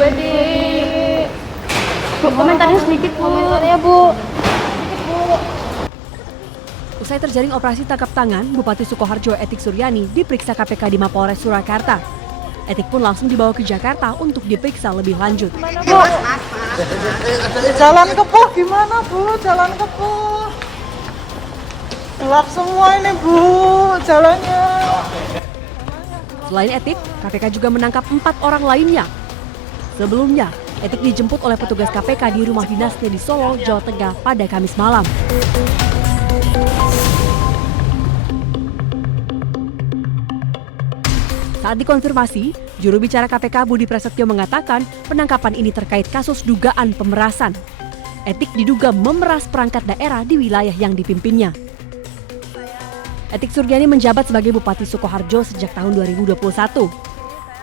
Bu, komentarnya sedikit, Bu. Komentarnya, Bu. Usai terjaring operasi tangkap tangan, Bupati Sukoharjo Etik Suryani diperiksa KPK di Mapolres Surakarta. Etik pun langsung dibawa ke Jakarta untuk diperiksa lebih lanjut. Bu, jalan kepo gimana, Bu? Jalan kepo. Gelap semua ini, Bu, jalannya. Selain Etik, KPK juga menangkap 4 orang lainnya. Sebelumnya, Etik dijemput oleh petugas KPK di rumah dinasnya di Solo, Jawa Tengah pada Kamis malam. Saat dikonfirmasi, juru bicara KPK Budi Prasetyo mengatakan penangkapan ini terkait kasus dugaan pemerasan. Etik diduga memeras perangkat daerah di wilayah yang dipimpinnya. Etik Suryani menjabat sebagai Bupati Sukoharjo sejak tahun 2021.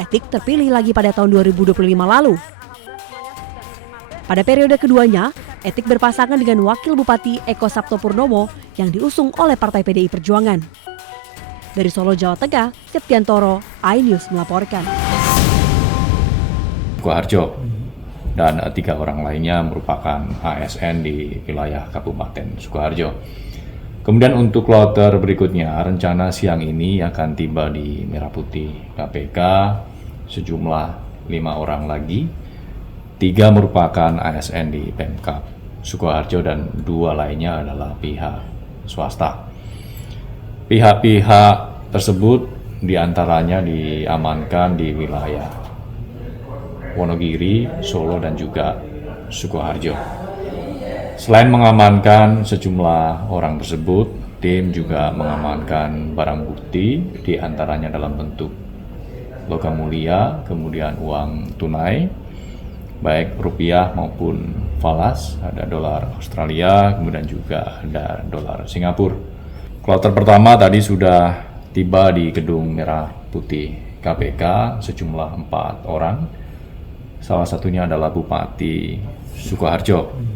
Etik terpilih lagi pada tahun 2025 lalu. Pada periode keduanya, Etik berpasangan dengan Wakil Bupati Eko Sabto Purnomo yang diusung oleh Partai PDI Perjuangan. Dari Solo, Jawa Tengah, Septiantoro, iNews melaporkan. Sukoharjo dan 3 orang lainnya merupakan ASN di wilayah Kabupaten Sukoharjo. Kemudian untuk kloter berikutnya, rencana siang ini akan tiba di Merah Putih KPK sejumlah 5 orang lagi. 3 merupakan ASN di Pemkab Sukoharjo dan 2 lainnya adalah pihak swasta. Pihak-pihak tersebut diantaranya diamankan di wilayah Wonogiri, Solo, dan juga Sukoharjo. Selain mengamankan sejumlah orang tersebut, tim juga mengamankan barang bukti diantaranya dalam bentuk logam mulia, kemudian uang tunai, baik rupiah maupun falas, ada dolar Australia, kemudian juga ada dolar Singapura. Kloter pertama tadi sudah tiba di Gedung Merah Putih KPK sejumlah 4 orang. Salah satunya adalah Bupati Sukoharjo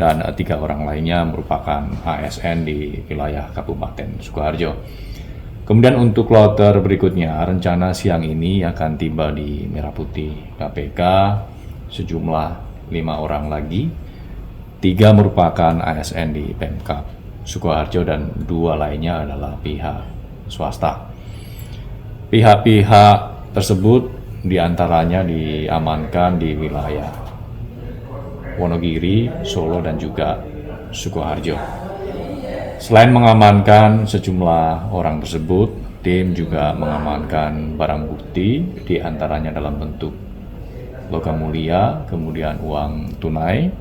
dan 3 orang lainnya merupakan ASN di wilayah Kabupaten Sukoharjo. Kemudian untuk kloter berikutnya, rencana siang ini akan tiba di Merah Putih KPK sejumlah 5 orang lagi. 3 merupakan ASN di Pemkab Sukoharjo dan 2 lainnya adalah pihak swasta. Pihak-pihak tersebut diantaranya diamankan di wilayah Wonogiri, Solo, dan juga Sukoharjo. Selain mengamankan sejumlah orang tersebut, tim juga mengamankan barang bukti diantaranya dalam bentuk logam mulia, kemudian uang tunai,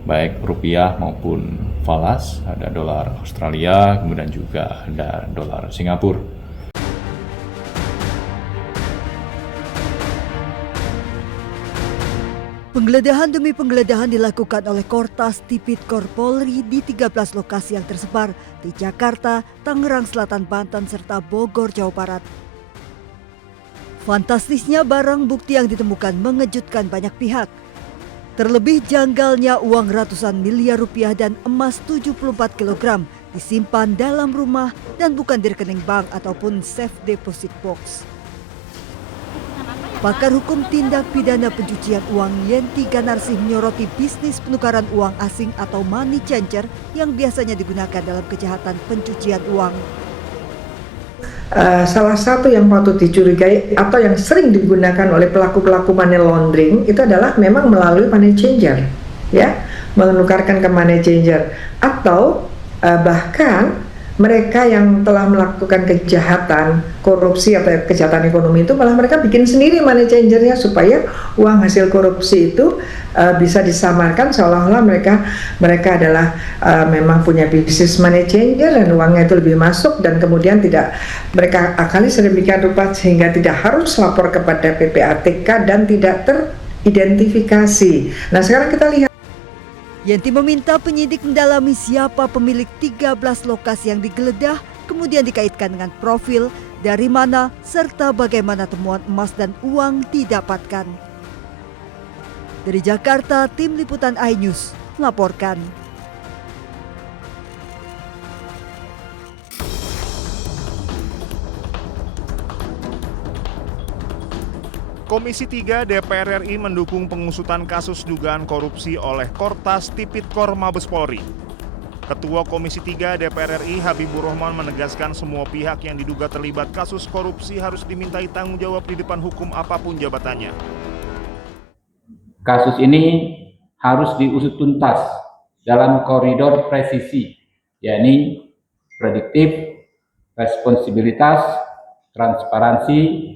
baik rupiah maupun falas, ada dolar Australia, kemudian juga ada dolar Singapura. Penggeledahan demi penggeledahan dilakukan oleh Kortas Tipikor Polri di 13 lokasi yang tersebar di Jakarta, Tangerang Selatan, Banten, serta Bogor, Jawa Barat. Fantastisnya barang bukti yang ditemukan mengejutkan banyak pihak. Terlebih janggalnya uang ratusan miliar rupiah dan emas 74 kg disimpan dalam rumah dan bukan di rekening bank ataupun safe deposit box. Pakar hukum tindak pidana pencucian uang Yenti Ganarsih menyoroti bisnis penukaran uang asing atau money changer yang biasanya digunakan dalam kejahatan pencucian uang. Salah satu yang patut dicurigai atau yang sering digunakan oleh pelaku-pelaku money laundering itu adalah memang melalui money changer, ya, menukarkan ke money changer, atau bahkan mereka yang telah melakukan kejahatan korupsi atau kejahatan ekonomi itu malah mereka bikin sendiri money changernya supaya uang hasil korupsi itu bisa disamarkan seolah-olah mereka adalah memang punya bisnis money changer dan uangnya itu lebih masuk, dan kemudian tidak mereka akali sedemikian rupa sehingga tidak harus lapor kepada PPATK dan tidak teridentifikasi. Nah, sekarang kita lihat. Yenti meminta penyidik mendalami siapa pemilik 13 lokasi yang digeledah, kemudian dikaitkan dengan profil, dari mana, serta bagaimana temuan emas dan uang didapatkan. Dari Jakarta, Tim Liputan iNews melaporkan. Komisi 3 DPR RI mendukung pengusutan kasus dugaan korupsi oleh Kortas Tipikor Mabes Polri. Ketua Komisi 3 DPR RI Habibur Rahman menegaskan semua pihak yang diduga terlibat kasus korupsi harus dimintai tanggung jawab di depan hukum apapun jabatannya. Kasus ini harus diusut tuntas dalam koridor presisi, yakni prediktif, responsibilitas, transparansi,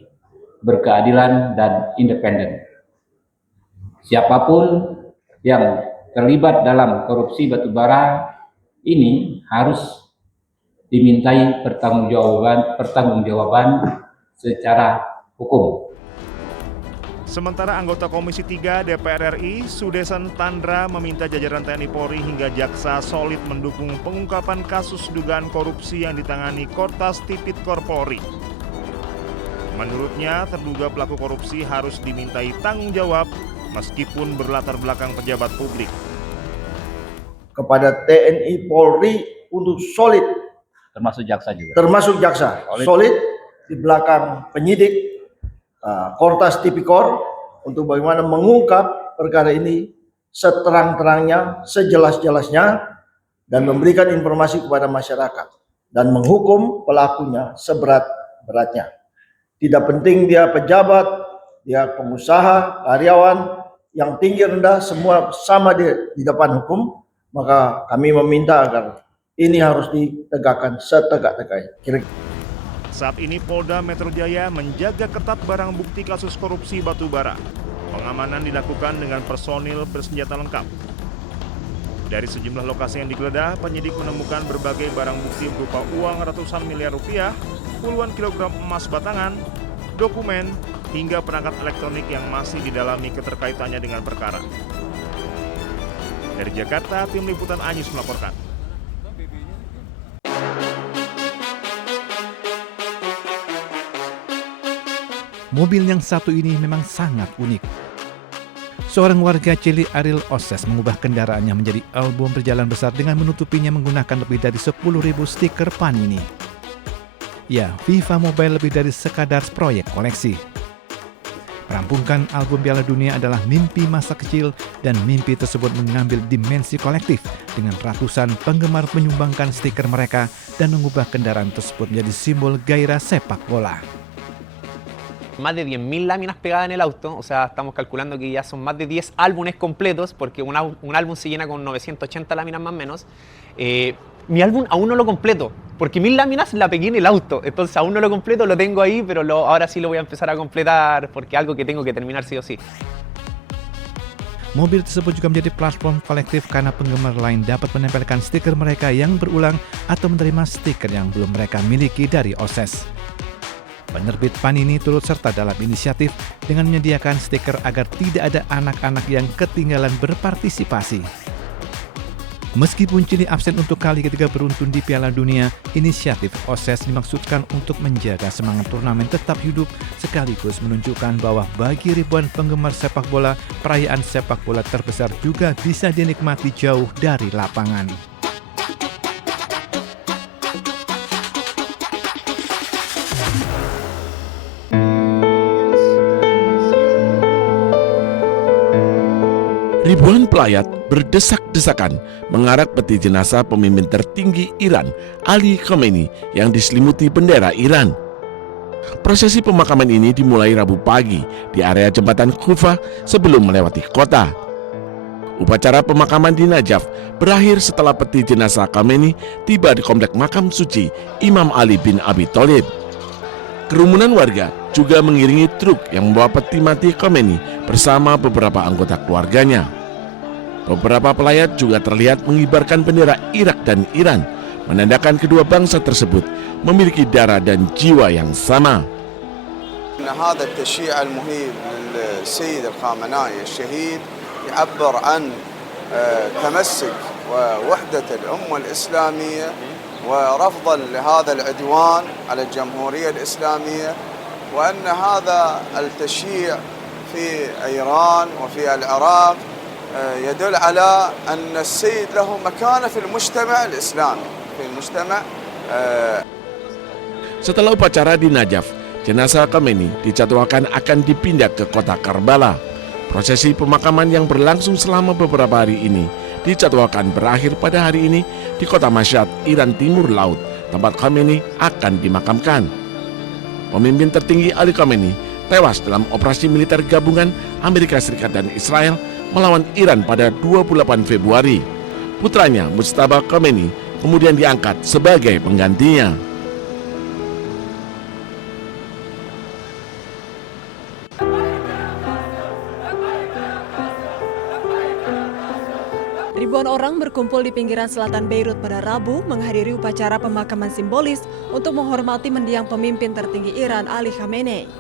berkeadilan, dan independen. Siapapun yang terlibat dalam korupsi batubara ini harus dimintai pertanggungjawaban secara hukum. Sementara anggota Komisi 3 DPR RI, Sudesan Tandra, meminta jajaran TNI Polri hingga jaksa solid mendukung pengungkapan kasus dugaan korupsi yang ditangani Kortas Tipikor Polri. Menurutnya, terduga pelaku korupsi harus dimintai tanggung jawab meskipun berlatar belakang pejabat publik. Kepada TNI Polri untuk solid, Termasuk jaksa juga. termasuk jaksa, solid di belakang penyidik Kortas Tipikor untuk bagaimana mengungkap perkara ini seterang-terangnya, sejelas-jelasnya, dan memberikan informasi kepada masyarakat dan menghukum pelakunya seberat-beratnya. Tidak penting dia pejabat, dia pengusaha, karyawan, yang tinggi rendah semua sama di depan hukum. Maka kami meminta agar ini harus ditegakkan setegak-tegaknya. Saat ini Polda Metro Jaya menjaga ketat barang bukti kasus korupsi batubara. Pengamanan dilakukan dengan personil bersenjata lengkap. Dari sejumlah lokasi yang digeledah, penyidik menemukan berbagai barang bukti berupa uang ratusan miliar rupiah, puluhan kilogram emas batangan, dokumen, hingga perangkat elektronik yang masih didalami keterkaitannya dengan perkara. Dari Jakarta, tim liputan Anyus melaporkan. Mobil yang satu ini memang sangat unik. Seorang warga Cili Ariel Oses mengubah kendaraannya menjadi album berjalan besar dengan menutupinya menggunakan lebih dari 10.000 stiker Panini. Ya, FIFA Mobile lebih dari sekadar proyek koleksi. Merampungkan album Piala Dunia adalah mimpi masa kecil, dan mimpi tersebut mengambil dimensi kolektif dengan ratusan penggemar menyumbangkan stiker mereka dan mengubah kendaraan tersebut menjadi simbol gairah sepak bola. Más de 10.000 láminas pegadas en el auto, o sea, estamos calculando que ya son más de 10 álbumes completos, porque un álbum se llena con 980 láminas más o menos. Mi álbum aún no lo completo, porque 1000 láminas la pegué en el auto, entonces aún no lo completo, lo tengo ahí, pero ahora sí lo voy a empezar a completar, porque es algo que tengo que terminar sí o sí. Mobil tersebut juga menjadi platform kolektif karena penggemar lain dapat menempelkan stiker mereka yang berulang atau menerima stiker yang belum mereka miliki dari Oses. Penerbit Panini turut serta dalam inisiatif dengan menyediakan stiker agar tidak ada anak-anak yang ketinggalan berpartisipasi. Meskipun Chili absen untuk kali ketiga beruntun di Piala Dunia, inisiatif Oses dimaksudkan untuk menjaga semangat turnamen tetap hidup sekaligus menunjukkan bahwa bagi ribuan penggemar sepak bola, perayaan sepak bola terbesar juga bisa dinikmati jauh dari lapangan. Ribuan pelayat berdesak-desakan mengarak peti jenazah pemimpin tertinggi Iran, Ali Khamenei, yang diselimuti bendera Iran. Prosesi pemakaman ini dimulai Rabu pagi di area jembatan Kufa sebelum melewati kota. Upacara pemakaman di Najaf berakhir setelah peti jenazah Khamenei tiba di komplek makam suci Imam Ali bin Abi Thalib. Kerumunan warga juga mengiringi truk yang membawa peti mati Khamenei bersama beberapa anggota keluarganya. Beberapa pelayat juga terlihat mengibarkan bendera Irak dan Iran, menandakan kedua bangsa tersebut memiliki darah dan jiwa yang sama. هذا التشييع المهيب للسيد الخامنائي الشهيد يعبر عن تمسك ووحدة الأمة الإسلامية ورفضا لهذا العدوان على الجمهورية الإسلامية، وأن هذا التشييع في إيران وفي العراق يدل على أن السيد له مكانة في المجتمع الإسلامي، في المجتمع. Setelah upacara di Najaf, Jenazah Khamenei dijadwalkan akan dipindah ke kota Karbala. Prosesi pemakaman yang berlangsung selama beberapa hari ini dijadwalkan berakhir pada hari ini di kota Mashhad, Iran Timur Laut, tempat Khamenei akan dimakamkan. Pemimpin tertinggi Ali Khamenei tewas dalam operasi militer gabungan Amerika Serikat dan Israel melawan Iran pada 28 Februari. Putranya Mujtaba Khamenei kemudian diangkat sebagai penggantinya. Ribuan orang berkumpul di pinggiran selatan Beirut pada Rabu menghadiri upacara pemakaman simbolis untuk menghormati mendiang pemimpin tertinggi Iran Ali Khamenei.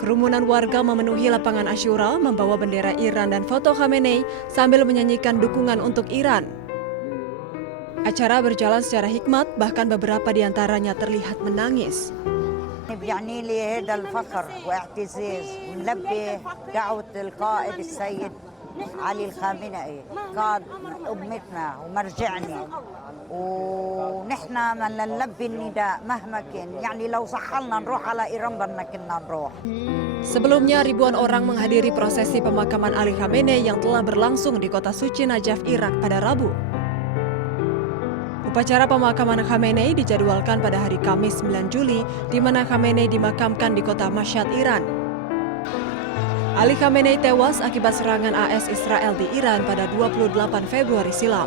Kerumunan warga memenuhi lapangan Asyura membawa bendera Iran dan foto Khamenei sambil menyanyikan dukungan untuk Iran. Acara berjalan secara hikmat, bahkan beberapa di antaranya terlihat menangis. يعني لي هذا الفخر واعتزاز ونلبي دعوة القائد السيد علي الخامنئي قائد أمتنا ومرجعنا ونحن من نلبي النداء مهما كان يعني لو صحلنا نروح على إيران بدنا كنا نروح. Sebelumnya, ribuan orang menghadiri prosesi pemakaman Ali Khamenei yang telah berlangsung di kota suci Najaf, Irak pada Rabu. Upacara pemakaman Khamenei dijadwalkan pada hari Kamis 9 Juli, di mana Khamenei dimakamkan di kota Mashhad, Iran. Ali Khamenei tewas akibat serangan AS Israel di Iran pada 28 Februari silam.